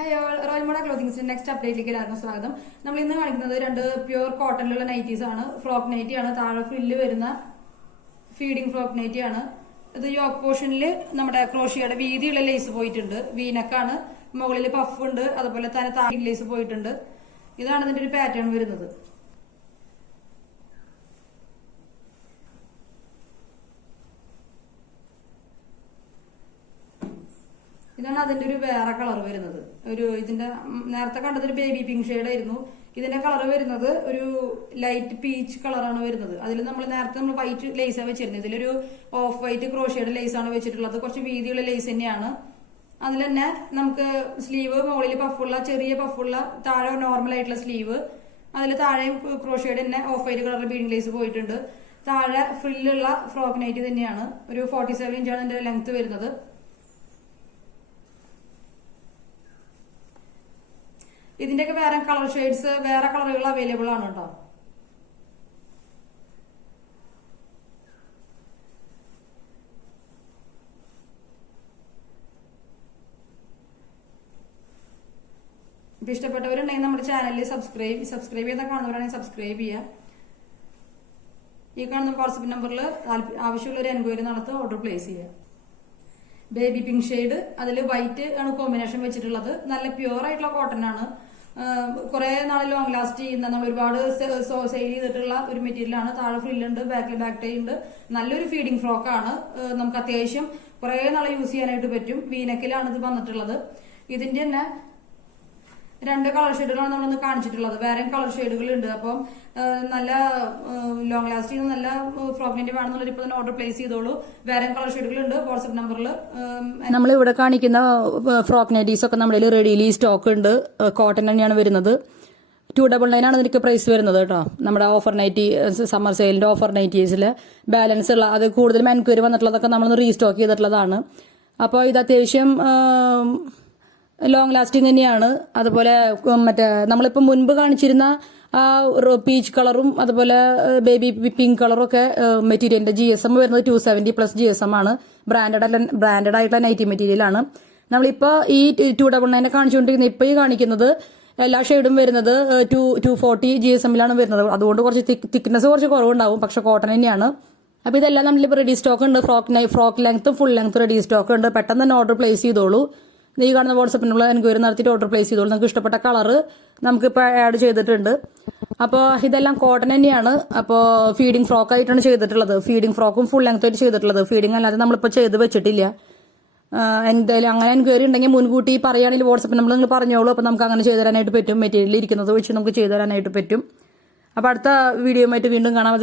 Hi all, royal മോഡ ക്ലോത്തിങ്സിന്റെ next അപ്ഡേറ്റിലേക്ക് എല്ലാവർക്കും സ്വാഗതം. നമ്മൾ ഇന്ന് കാണിക്കുന്നത് രണ്ട് പ്യൂർ കോട്ടണിലുള്ള നൈറ്റീസ് ആണ്. ഫ്രോക്ക് നൈറ്റി ആണ്. താഴെ ഫ്രില്ല് വരുന്ന ഫീഡിംഗ് ഫ്രോക്ക് നൈറ്റി ആണ്. ഇത് യോക്ക് പോർഷനിൽ നമ്മുടെ ക്രോഷിയുടെ വീതിയുള്ള ലേസ് പോയിട്ടുണ്ട്. വീനക്കാണ്, മുകളിൽ പഫ് ഉണ്ട്, അതുപോലെ തന്നെ താഴെ ലേസ് പോയിട്ടുണ്ട്. ഇതാണ് ഇതിന്റെ ഒരു പാറ്റേൺ വരുന്നത്. ഇതാണ് അതിന്റെ ഒരു വേറെ കളർ വരുന്നത്. ഇതിന്റെ നേരത്തെ കണ്ടത് ഒരു ബേബി പിങ്ക് ഷെയ്ഡ് ആയിരുന്നു. ഇതിന്റെ കളർ വരുന്നത് ഒരു ലൈറ്റ് പീച്ച് കളറാണ് വരുന്നത്. അതിൽ നേരത്തെ വൈറ്റ് ലേസാണ് വെച്ചിരുന്നത്. ഇതിലൊരു ഓഫ് വൈറ്റ് ക്രോഷിയുടെ ലേസ് ആണ് വെച്ചിട്ടുള്ളത്. കുറച്ച് വീതിയുള്ള ലേസ് തന്നെയാണ്. അതിൽ തന്നെ നമുക്ക് സ്ലീവ് മുകളിൽ പഫുള്ള, ചെറിയ പഫുള്ള, താഴെ നോർമൽ ആയിട്ടുള്ള സ്ലീവ്. അതിൽ താഴെയും ക്രോഷിയുടെ തന്നെ ഓഫ് വൈറ്റ് കളറിൽ ബീഡിംഗ് ലേസ് പോയിട്ടുണ്ട്. താഴെ ഫ്രില്ലുള്ള ഫ്രോക്ക് നൈറ്റ് തന്നെയാണ്. ഒരു 47 ഇഞ്ചാണ് ഇതിന്റെ ലെങ്ത് വരുന്നത്. ഇതിന്റെയൊക്കെ വേറെ കളർ ഷെയ്ഡ്സ്, വേറെ കളറുകൾ അവൈലബിൾ ആണ് കേട്ടോ. ഇപ്പൊ ഇഷ്ടപ്പെട്ടവരുണ്ടെങ്കിൽ നമ്മുടെ ചാനലിൽ സബ്സ്ക്രൈബ് ചെയ്യുന്ന കാണുന്നവരാണെങ്കിൽ സബ്സ്ക്രൈബ് ചെയ്യുക. ഈ കാണുന്ന വാട്സപ്പ് നമ്പറിൽ ആവശ്യമുള്ള ഒരു എൻക്വയറി നടത്തി ഓർഡർ പ്ലേസ് ചെയ്യുക. ബേബി പിങ്ക് ഷെയ്ഡ്, അതിൽ വൈറ്റ് ആണ് കോമ്പിനേഷൻ വെച്ചിട്ടുള്ളത്. നല്ല പ്യുവർ ആയിട്ടുള്ള കോട്ടൺ ആണ്. കുറെ നാൾ ലോങ് ലാസ്റ്റ് ചെയ്യുന്ന, നമ്മൾ ഒരുപാട് സെയിൽ ചെയ്തിട്ടുള്ള ഒരു മെറ്റീരിയൽ ആണ്. താഴെ ഫ്രില്ലുണ്ട്, ബാക്കിൽ ബാക്ക് ടൈ ഉണ്ട്. നല്ലൊരു ഫീഡിംഗ് ഫ്രോക്ക് ആണ്. നമുക്ക് അത്യാവശ്യം കുറെ നാൾ യൂസ് ചെയ്യാനായിട്ട് പറ്റും. വീനക്കിലാണ് ഇത് വന്നിട്ടുള്ളത്. ഇതിന്റെ തന്നെ രണ്ട് കളർ ഷെയ്ഡുകളാണ് നമ്മളിന്ന് കാണിച്ചിട്ടുള്ളത്. വേറെ കളർ ഷെയ്ഡുകൾ ഉണ്ട്. അപ്പം നല്ല ലോങ് ലാസ്റ്റ് ചെയ്യുന്ന നല്ല ഫ്രോക്കിന്റെ വേണമെന്നുള്ളത് ഇപ്പൊ തന്നെ ഓർഡർ പ്ലേസ് ചെയ്തോളൂ. വേറെ കളർ ഷെയ്ഡുകൾ ഉണ്ട്. വാട്സ്ആപ്പ് നമ്പറിൽ നമ്മൾ ഇവിടെ കാണിക്കുന്ന ഫ്രോക്ക് നൈറ്റീസ് ഒക്കെ നമ്മുടെ റെഡിലി സ്റ്റോക്ക് ഉണ്ട്. കോട്ടൺ തന്നെയാണ് വരുന്നത്. 299 ആണ് ഇതിന്റെ പ്രൈസ് വരുന്നത് കേട്ടോ. നമ്മുടെ ഓഫർ നൈറ്റി, സമ്മർ സെയിലിന്റെ ഓഫർ നൈറ്റീസിൽ ബാലൻസ് ഉള്ള, അത് കൂടുതലും എൻക്വയറി വന്നിട്ടുള്ളതൊക്കെ നമ്മൾ റീസ്റ്റോക്ക് ചെയ്തിട്ടുള്ളതാണ്. അപ്പോൾ ഇത് അത്യാവശ്യം ലോങ് ലാസ്റ്റിംഗ് തന്നെയാണ്. അതുപോലെ മറ്റേ നമ്മളിപ്പോൾ മുൻപ് കാണിച്ചിരുന്ന ആ പീച്ച് കളറും അതുപോലെ ബേബി പിങ്ക് കളറും ഒക്കെ മെറ്റീരിയലിന്റെ GSM വരുന്നത് 270+ GSM ആണ്. ബ്രാൻഡഡ് ആയിട്ടുള്ള നൈറ്റി മെറ്റീരിയലാണ്. നമ്മളിപ്പോൾ ഈ 299 കാണിച്ചുകൊണ്ടിരിക്കുന്നത്. ഇപ്പോൾ ഈ കാണിക്കുന്നത് എല്ലാ ഷെയ്ഡും വരുന്നത് 240 GSM വരുന്നത്. അതുകൊണ്ട് കുറച്ച് തിക്നെസ് കുറച്ച് കുറവുണ്ടാവും. പക്ഷെ കോട്ടൺ തന്നെയാണ്. അപ്പൊ ഇതെല്ലാം നമ്മളിപ്പോൾ റെഡി സ്റ്റോക്ക് ഉണ്ട്. ഫ്രോക്ക് ലെങ്ത്തും ഫുൾ ലെങ്ത്തും റെഡി സ്റ്റോക്ക് ഉണ്ട്. പെട്ടെന്ന് തന്നെ ഓർഡർ പ്ലേസ് ചെയ്തോളൂ. ഈ കാണുന്ന വാട്സപ്പിനുള്ള എൻക്വയറി നടത്തിയിട്ട് ഓർഡർ പ്ലേസ് ചെയ്തോളൂ. നമുക്ക് ഇഷ്ടപ്പെട്ട കളറ് നമുക്കിപ്പോൾ ആഡ് ചെയ്തിട്ടുണ്ട്. അപ്പോൾ ഇതെല്ലാം കോട്ടൺ തന്നെയാണ്. അപ്പോൾ ഫീഡിംഗ് ഫ്രോക്ക് ആയിട്ടാണ് ചെയ്തിട്ടുള്ളത്. ഫീഡിംഗ് ഫ്രോക്കും ഫുൾ ലെങ്ത് ആയിട്ട് ചെയ്തിട്ടുള്ളത്. ഫീഡിംഗ് അല്ലാതെ നമ്മളിപ്പോൾ ചെയ്ത് വെച്ചിട്ടില്ല. എന്തായാലും അങ്ങനെ എൻക്വയറി ഉണ്ടെങ്കിൽ മുൻകൂട്ടി പറയുകയാണെങ്കിൽ വാട്സപ്പ് നമ്മൾ നിങ്ങൾ പറഞ്ഞോളൂ. അപ്പോൾ നമുക്ക് അങ്ങനെ ചെയ്തു തരാനായിട്ട് പറ്റും. മെറ്റീരിയൽ ഇരിക്കുന്നത് വെച്ച് നമുക്ക് ചെയ്തു തരാനായിട്ട് പറ്റും. അപ്പോൾ അടുത്ത വീഡിയോയുമായിട്ട് വീണ്ടും കാണാം.